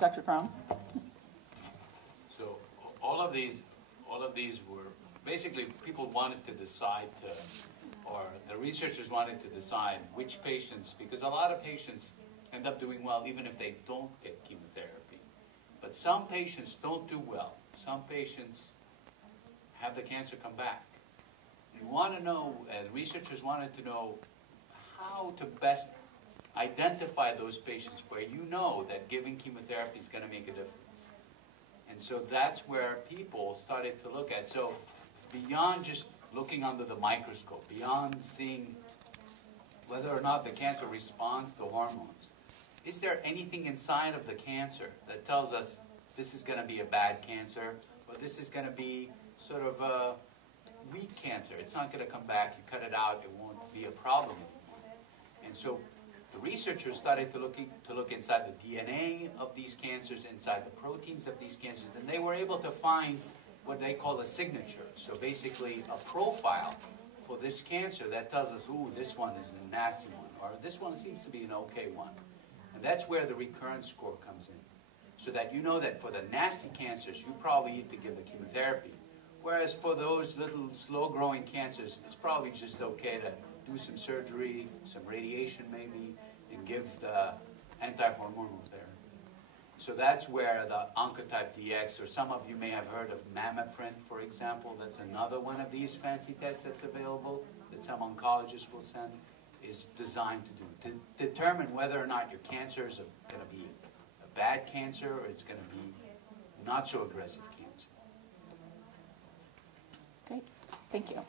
Dr. Karam? So all of these were basically people wanted to decide or the researchers wanted to decide which patients, because a lot of patients end up doing well even if they don't get chemotherapy. But some patients don't do well. Some patients have the cancer come back. You want to know, researchers wanted to know how to best identify those patients where you know that giving chemotherapy is going to make a difference. And so that's where people started to look at. So beyond just looking under the microscope, beyond seeing whether or not the cancer responds to hormones, is there anything inside of the cancer that tells us this is going to be a bad cancer, or this is going to be sort of a weak cancer? It's not going to come back. You cut it out, it won't be a problem anymore. And so the researchers started to look inside the DNA of these cancers, inside the proteins of these cancers, and they were able to find what they call a signature. So basically a profile for this cancer that tells us, ooh, this one is a nasty one, or this one seems to be an okay one. And that's where the recurrence score comes in. So that you know that for the nasty cancers, you probably need to give the chemotherapy. Whereas for those little slow-growing cancers, it's probably just okay to do some surgery, some radiation maybe, and give the anti-hormonal therapy. So that's where the Oncotype DX, or some of you may have heard of MammaPrint, for example, that's another one of these fancy tests that's available that some oncologists will send, is designed to determine whether or not your cancer is going to be a bad cancer or it's going to be not so aggressive cancer. Great. Thank you.